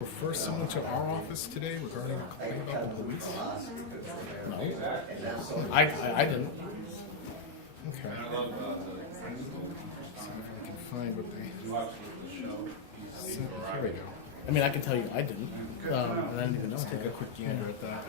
Refer someone to our office today regarding a complaint about the police? No, I didn't. Okay. See if I can find what they sent. Here we go. I mean, I can tell you I didn't. And I didn't even know. Let's take a quick gander at that.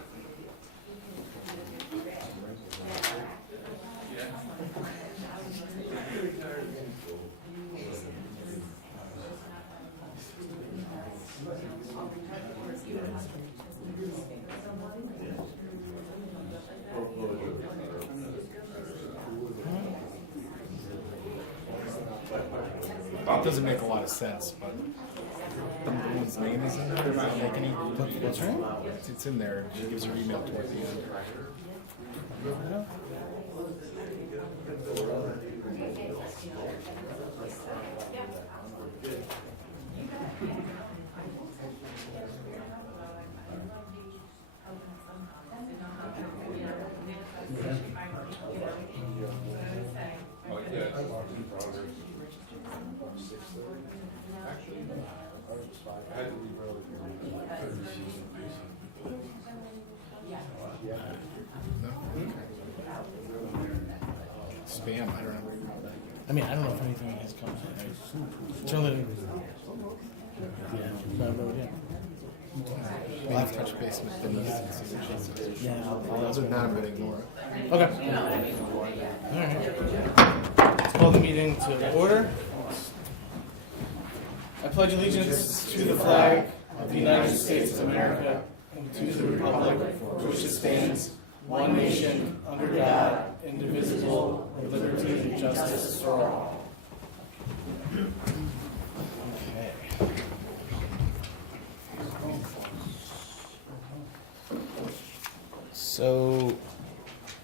It doesn't make a lot of sense, but the woman's name is in there. Does that make any? What's right? It's in there. She gives her email toward the end. No? Okay. Spam, I don't know. I mean, I don't know if anything has come to Certainly. Yeah, no idea. Maybe touch base with Denise and see what she says. Yeah, Other than that, I'm going to ignore it. Okay. All right. Let's call the meeting to order. I pledge allegiance to the flag of the United States of America and to the republic for which it stands, one nation, under God, indivisible, with liberty and justice for all. Okay. So,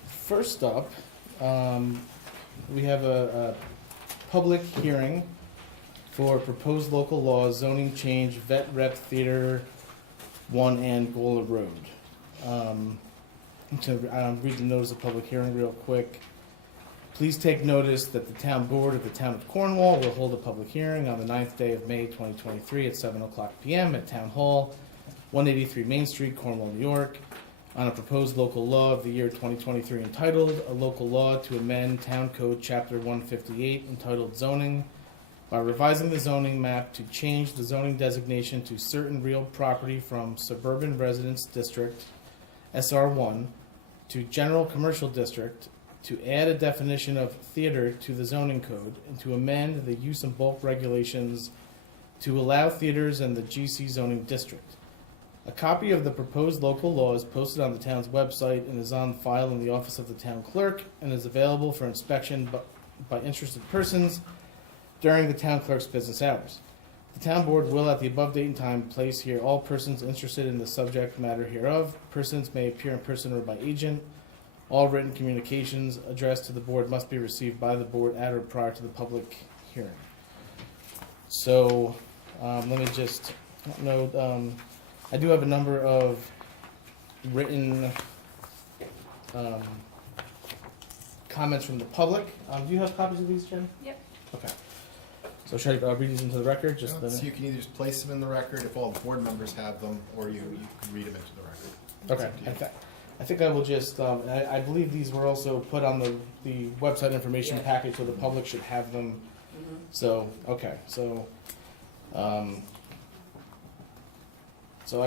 first up, we have a public hearing for proposed local law zoning change Vet Rep Theater 1 and Gola Road. To read the notice of public hearing real quick. Please take notice that the town board of the town of Cornwall will hold a public hearing on the 9th day of May 2023 at 7 o'clock p.m. at Town Hall, 183 Main Street, Cornwall, New York, on a proposed local law of the year 2023 entitled, A Local Law to Amend Town Code Chapter 158 entitled Zoning, by revising the zoning map to change the zoning designation to certain real property from Suburban Residence District, SR1, to General Commercial District, to add a definition of theater to the zoning code, and to amend the use and bulk regulations to allow theaters in the GC zoning district. A copy of the proposed local law is posted on the town's website and is on file in the office of the town clerk and is available for inspection by interested persons during the town clerk's business hours. The town board will, at the above date and time, place here all persons interested in the subject matter hereof. Persons may appear in person or by agent. All written communications addressed to the board must be received by the board at or prior to the public hearing. So, let me just note, I do have a number of written comments from the public. Do you have copies of these, Jen? Yep. Okay. So should I read these into the record? So you can either just place them in the record if all the board members have them, or you can read them into the record. It's Okay. up to you. I think I will just, I believe these were also put on the website information package, so the public should have them. So, okay, so I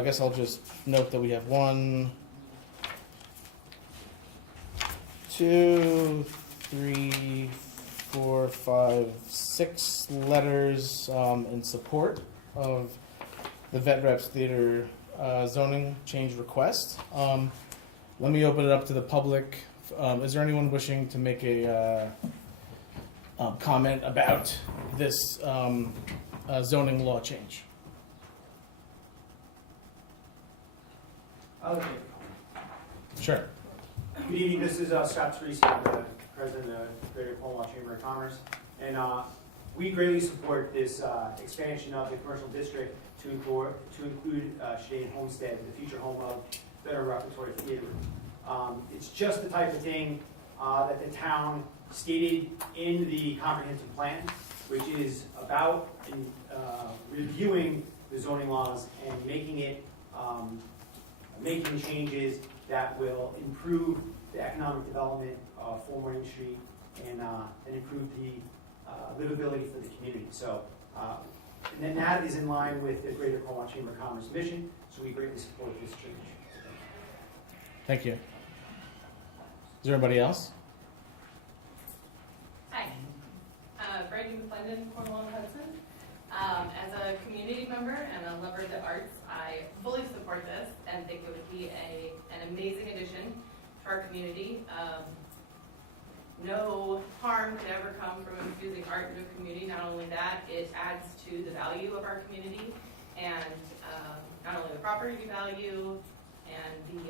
guess I'll just note that we have 1, 2, 3, 4, 5, 6 letters in support of the Vet Reps Theater zoning change request. Let me open it up to the public. Is there anyone wishing to make a comment about this zoning law change? Okay. Sure. Good evening, this is Scott Teresi, I'm the president of the Greater Cornwall Chamber of Commerce. And we greatly support this expansion of the commercial district to include Shade Homestead, the future home of Better Repertory Theater. It's just the type of thing that the town stated in the comprehensive plan, which is about reviewing the zoning laws and making changes that will improve the economic development for Morning Street and improve the livability for the community. So, and then that is in line with the Greater Cornwall Chamber of Commerce mission, so we greatly support this change. Thank you. Is there anybody else? Hi, Brandy McClendon, Cornwall and Hudson. As a community member and a lover of the arts, I fully support this and think it would be an amazing addition to our community. No harm could ever come from infusing art into a community. Not only that, it adds to the value of our community and not only the property value and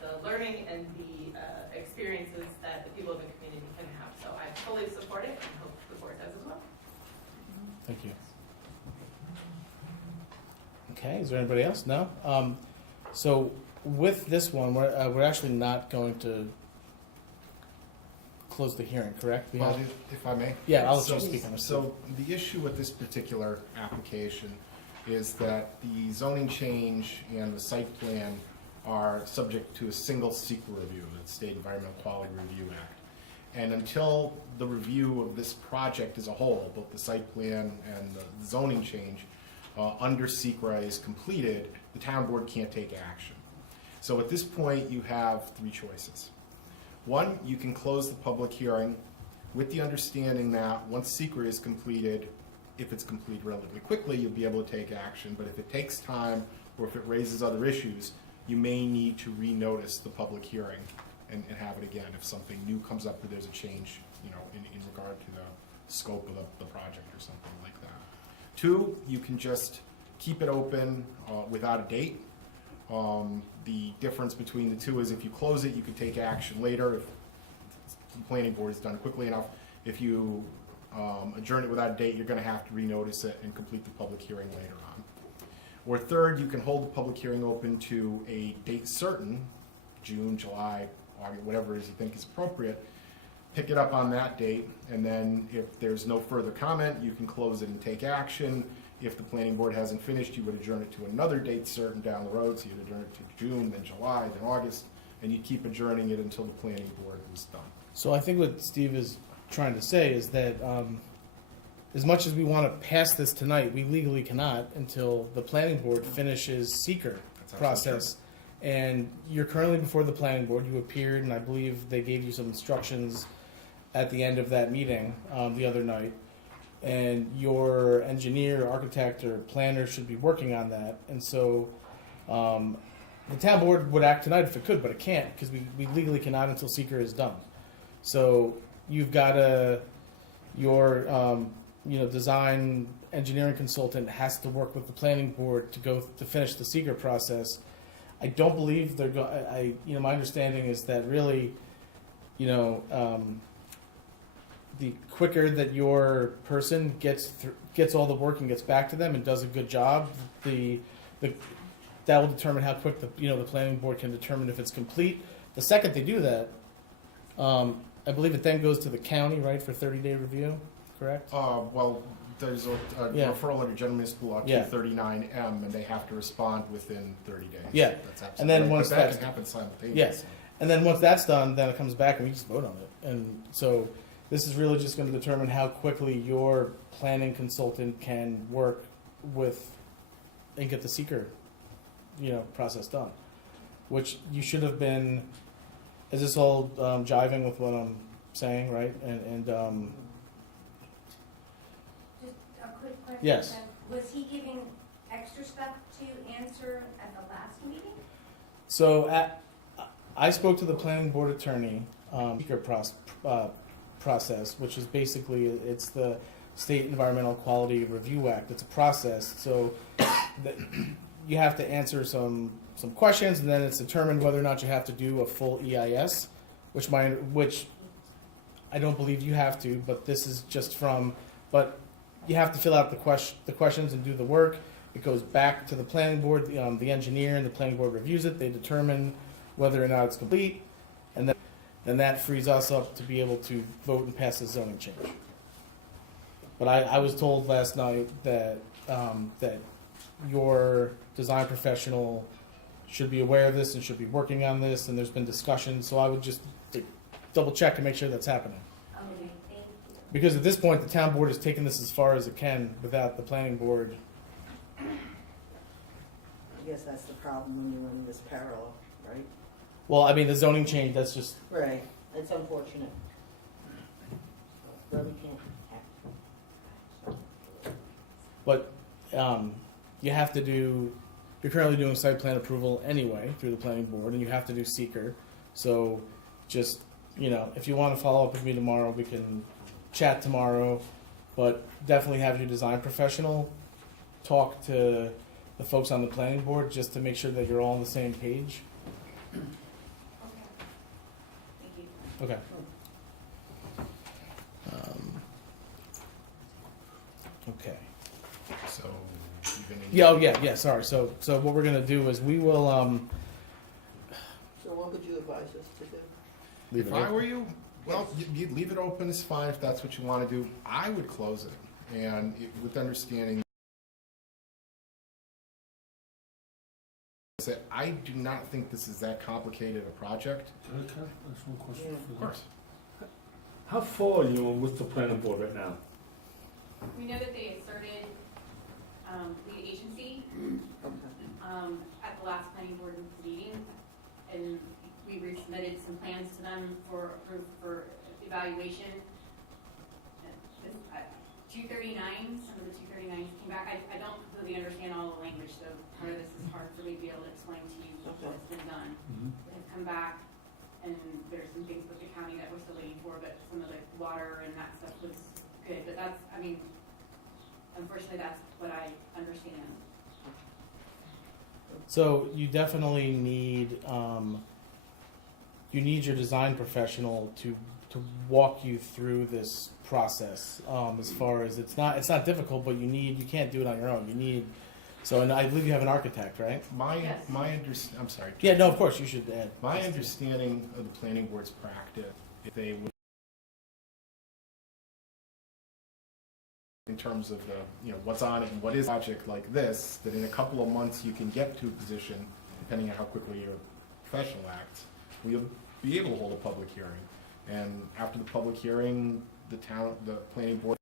the learning and the experiences that the people of the community can have. So I fully support it and hope the board does as well. Thank you. Okay, is there anybody else? No? So with this one, we're actually not going to close the hearing, correct? Well, if I may? Yeah, I'll let you speak on this. So the issue with this particular application is that the zoning change and the site plan are subject to a single secret review, the State Environmental Quality Review Act. And until the review of this project as a whole, both the site plan and the zoning change, under SECRA is completed, the town board can't take action. So at this point, you have three choices. One, you can close the public hearing with the understanding that once SECRA is completed, if it's completed relatively quickly, you'll be able to take action. But if it takes time, or if it raises other issues, you may need to renotice the public hearing and have it again if something new comes up or there's a change, you know, in regard to the scope of the project or something like that. Two, you can just keep it open without a date. The difference between the two is if you close it, you could take action later if the planning board is done quickly enough. If you adjourn it without a date, you're going to have to renotice it and complete the public hearing later on. Or third, you can hold the public hearing open to a date certain, June, July, August, whatever it is you think is appropriate. Pick it up on that date, and then if there's no further comment, you can close it and take action. If the planning board hasn't finished, you would adjourn it to another date certain down the road, so you'd adjourn it to June, then July, then August, and you keep adjourning it until the planning board was done. So I think what Steve is trying to say is that as much as we want to pass this tonight, we legally cannot until the planning board finishes seeker process. And you're currently before the planning board. You appeared, and I believe they gave you some instructions at the end of that meeting the other night. And your engineer, architect, or planner should be working on that. And so the town board would act tonight if it could, but it can't because we legally cannot until seeker is done. So you've got your design engineering consultant has to work with the planning board to finish the seeker process. I don't believe they're going. My understanding is that really, the quicker that your person gets all the work and gets back to them and does a good job, that will determine how quick the planning board can determine if it's complete. The second they do that, I believe it then goes to the county, right, for 30-day review, correct? Well, there's a referral under General Municipal Law 239M, and they have to respond within 30 days. Yeah. That's absolutely And then right. once but that that's can happen simultaneously. Yes. And then once that's done, then it comes back and we just vote on it. And so this is really just going to determine how quickly your planning consultant can work with and get the seeker, process done. Which you should have been. Is this all jiving with what I'm saying, right? And Just a quick question. Yes. Was he giving extra stuff to answer at the last meeting? so I spoke to the planning board attorney, seeker process, which is basically, it's the State Environmental Quality Review Act. It's a process, so you have to answer some questions, and then it's determined whether or not you have to do a full EIS, which I don't believe you have to, but this is just but you have to fill out the questions and do the work. It goes back to the planning board, the engineer, and the planning board reviews it. They determine whether or not it's complete, and then that frees us up to be able to vote and pass the zoning change. But I was told last night that your design professional should be aware of this and should be working on this, and there's been discussion, so I would just double check and make sure that's happening. Okay, thank you. Because at this point, the town board has taken this as far as it can without the planning board. I guess that's the problem when you're running this parallel, right? Well, I mean, the zoning change, that's just, Right, it's unfortunate. But we can't act. but you have to do, you're currently doing site plan approval anyway through the planning board, and you have to do seeker. So just, if you want to follow up with me tomorrow, we can chat tomorrow, but definitely have your design professional talk to the folks on the planning board just to make sure that you're all on the same page. Okay. Thank you. Okay. Okay. So, you're gonna. Yeah, oh, yeah, sorry. So what we're gonna do is we will, So what would you advise us to do? leave If it I open. were you, well, you leave it open is fine if that's what you want to do. I would close it, and with understanding that I do not think this is that complicated a project. Can I ask one question? Yeah. for Of that? course. How far are you on with the planning board right now? We know that they inserted, lead agency, Okay. at the last planning board meeting, and we resubmitted some plans to them for evaluation. 239, some of the 239s came back. I don't completely understand all the language, so part of this is hard for me to be able to explain to you what's been done. It has come back, and there's some things with the county that we're still waiting for, but some of the water and that stuff was good. But that's, unfortunately, that's what I understand. So you definitely need your design professional to walk you through this process. As far as it's not difficult, but you can't do it on your own. And I believe you have an architect, right? Yes. I'm sorry. Yeah, no, of course you should add. My understanding of the planning board's practice, if they would, in terms of the, what's on it and what is a project like this, that in a couple of months you can get to a position, depending on how quickly your professional acts, we'll be able to hold a public hearing. And after the public hearing, the planning board